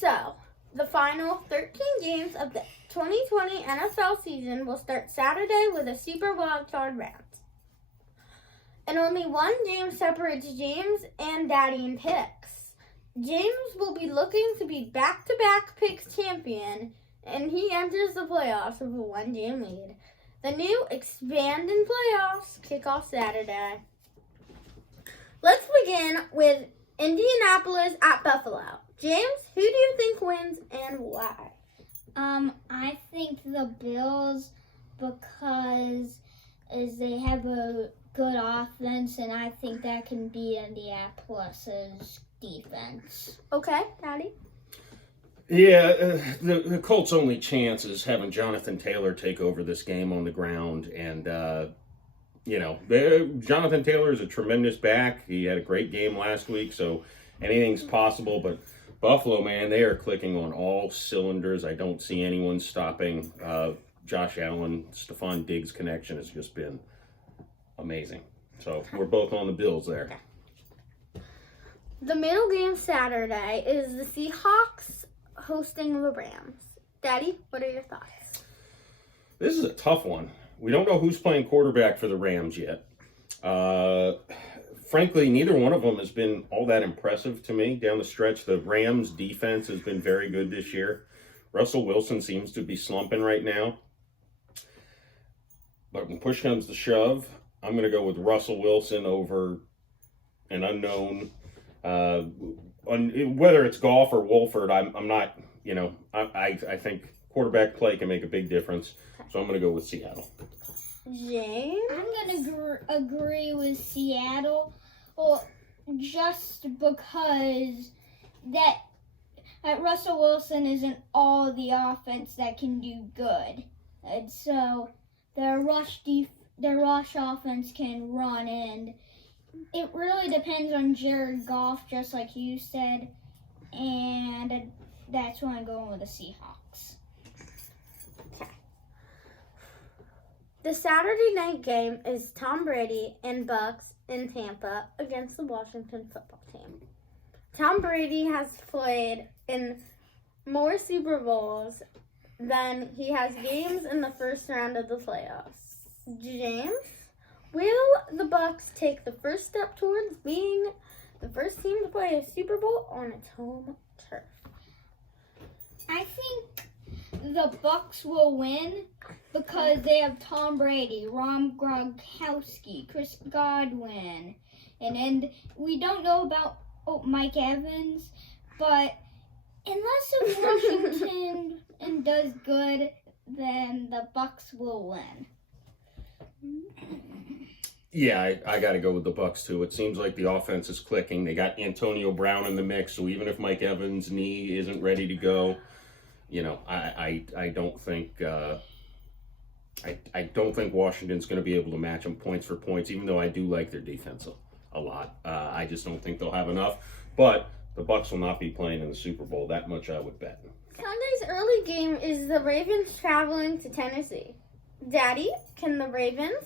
So, the final 13 games of the 2020 NFL season will start Saturday with a Super Wildcard round. And only one game separates James and Daddy in picks. James will be looking to be back-to-back picks champion, and he enters the playoffs with a 1-game lead. The new expanded playoffs kick off Saturday. Let's begin with Indianapolis at Buffalo. James, who do you think wins and why? I think the Bills because they have a good offense, and I think that can beat Indianapolis's defense. Okay, Daddy? Yeah, the Colts' only chance is having Jonathan Taylor take over this game on the ground. And, Jonathan Taylor is a tremendous back. He had a great game last week, so anything's possible. But Buffalo, man, they are clicking on all cylinders. I don't see anyone stopping. Josh Allen, Stephon Diggs connection has just been amazing. So we're both on the Bills there. The middle game Saturday is the Seahawks hosting the Rams. Daddy, what are your thoughts? This is a tough one. We don't know who's playing quarterback for the Rams yet. Frankly, neither one of them has been all that impressive to me down the stretch. The Rams' defense has been very good this year. Russell Wilson seems to be slumping right now. But when push comes to shove, I'm going to go with Russell Wilson over an unknown. Whether it's Goff or Wolford, I'm not, I think quarterback play can make a big difference. So I'm going to go with Seattle. James? I'm going to agree with Seattle. Well, just because that Russell Wilson isn't all the offense that can do good. And so their rush offense can run, and it really depends on Jared Goff, just like you said, and that's why I'm going with the Seahawks. The Saturday night game is Tom Brady and Bucks in Tampa against the Washington football team. Tom Brady has played in more Super Bowls than he has games in the first round of the playoffs. James, will the Bucks take the first step towards being the first team to play a Super Bowl on its home turf? I think the Bucks will win because they have Tom Brady, Ron Gronkowski, Chris Godwin, and we don't know about Mike Evans, but unless Washington does good, then the Bucks will win. Yeah, I got to go with the Bucks too. It seems like the offense is clicking. They got Antonio Brown in the mix, so even if Mike Evans' knee isn't ready to go, I don't think I don't think Washington's going to be able to match them points for points. Even though I do like their defense a lot, I just don't think they'll have enough. But the Bucks will not be playing in the Super Bowl. That much I would bet. Sunday's early game is the Ravens traveling to Tennessee. Daddy, can the Ravens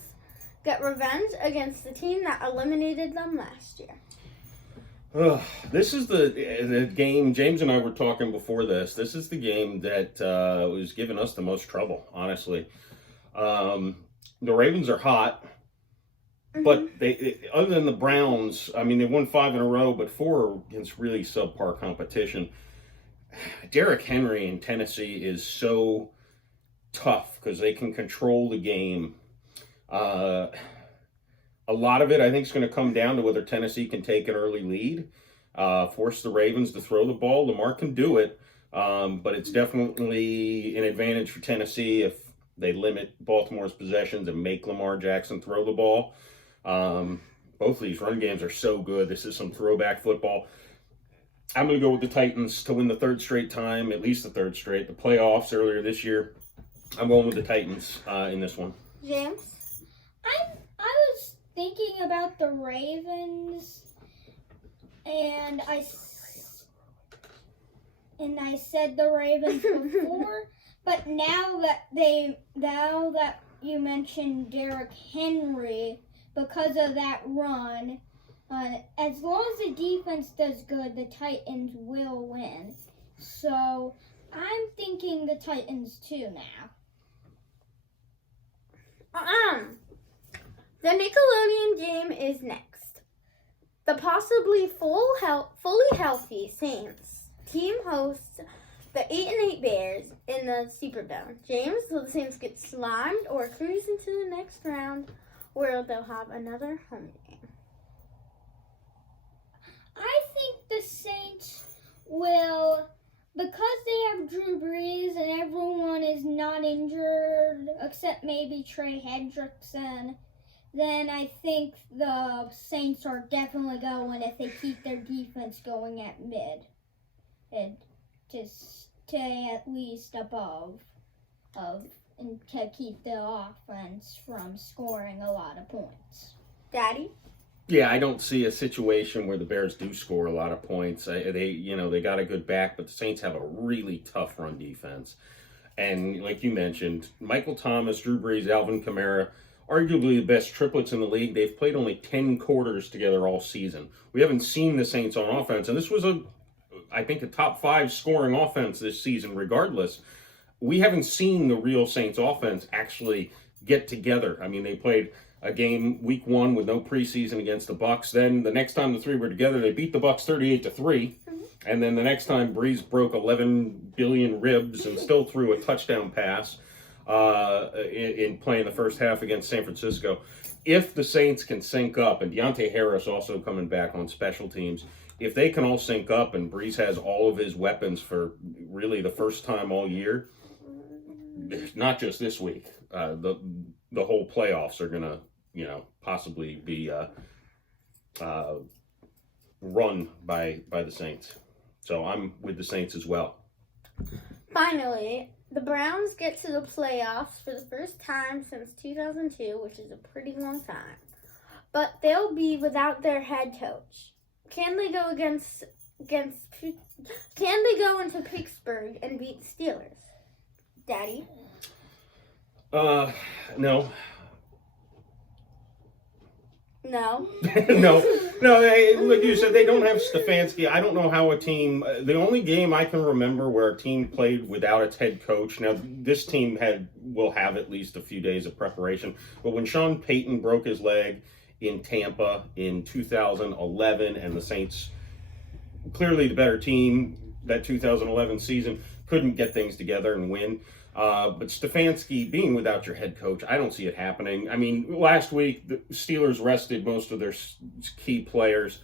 get revenge against the team that eliminated them last year? This is the game. James and I were talking before this. This is the game that was giving us the most trouble, honestly. The Ravens are hot, but they other than the Browns, I mean, they won 5 in a row, but 4 against really subpar competition. Derrick Henry in Tennessee is so tough because they can control the game. A lot of it, I think, is going to come down to whether Tennessee can take an early lead, force the Ravens to throw the ball. Lamar can do it, but it's definitely an advantage for Tennessee if they limit Baltimore's possessions and make Lamar Jackson throw the ball. Both of these run games are so good. This is some throwback football. I'm going to go with the Titans to win the third straight time, at least the third straight. The playoffs earlier this year, I'm going with the Titans in this one. James? I was thinking about the Ravens, and I said the Ravens before, but now that you mentioned Derrick Henry, because of that run, as long as the defense does good, the Titans will win. So I'm thinking the Titans too now. The Nickelodeon game is next. The possibly fully healthy Saints team hosts the 8-8 Bears in the Superdome. James, will the Saints get slimed or cruise into the next round where they'll have another home game? I think the Saints will, because they have Drew Brees and everyone is not injured except maybe Trey Hendrickson, then I think the Saints are definitely going if they keep their defense going at mid and to stay at least above and to keep the offense from scoring a lot of points. Daddy? Yeah, I don't see a situation where the Bears do score a lot of points. They got a good back, but the Saints have a really tough run defense. And like you mentioned, Michael Thomas, Drew Brees, Alvin Kamara, arguably the best triplets in the league. They've played only 10 quarters together all season. We haven't seen the Saints on offense, and this was I think a top 5 scoring offense this season regardless. We haven't seen the real Saints offense actually get together. I mean, they played a game week 1 with no preseason against the Bucs. Then the next time the three were together, they beat the Bucs 38-3. And then the next time, Brees broke 11 billion ribs and still threw a touchdown pass in playing the first half against San Francisco. If the Saints can sync up, and Deontay Harris also coming back on special teams, if they can all sync up and Brees has all of his weapons for really the first time all year, not just this week, the whole playoffs are gonna, possibly be run by the Saints. So I'm with the Saints as well. Finally, the Browns get to the playoffs for the first time since 2002, which is a pretty long time. But they'll be without their head coach. Can they go Can they go into Pittsburgh and beat the Steelers? Daddy? No. No. No, like you said, they don't have Stefanski. I don't know how a team. The only game I can remember where a team played without its head coach. Now, this team will have at least a few days of preparation. But when Sean Payton broke his leg in Tampa in 2011, and the Saints, clearly the better team that 2011 season, couldn't get things together and win. But Stefanski being without your head coach, I don't see it happening. I mean, last week, the Steelers rested most of their key players.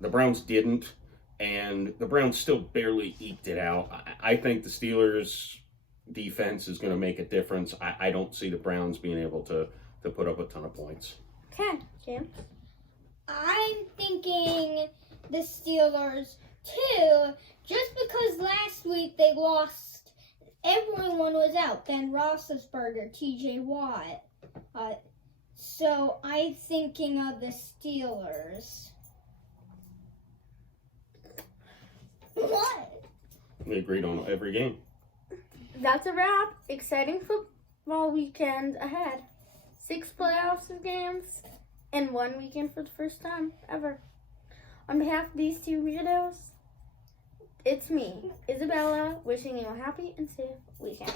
The Browns didn't, and the Browns still barely eked it out. I think the Steelers' defense is going to make a difference. I don't see the Browns being able to put up a ton of points. Okay, Jim. I'm thinking the Steelers, too, just because last week they lost. Everyone was out. Ben Roethlisberger, T.J. Watt. So I'm thinking of the Steelers. What? We agreed on every game. That's a wrap. Exciting football weekend ahead. 6 playoffs of games and 1 weekend for the first time ever. On behalf of these 2 weirdos, it's me, Isabella, wishing you a happy and safe weekend.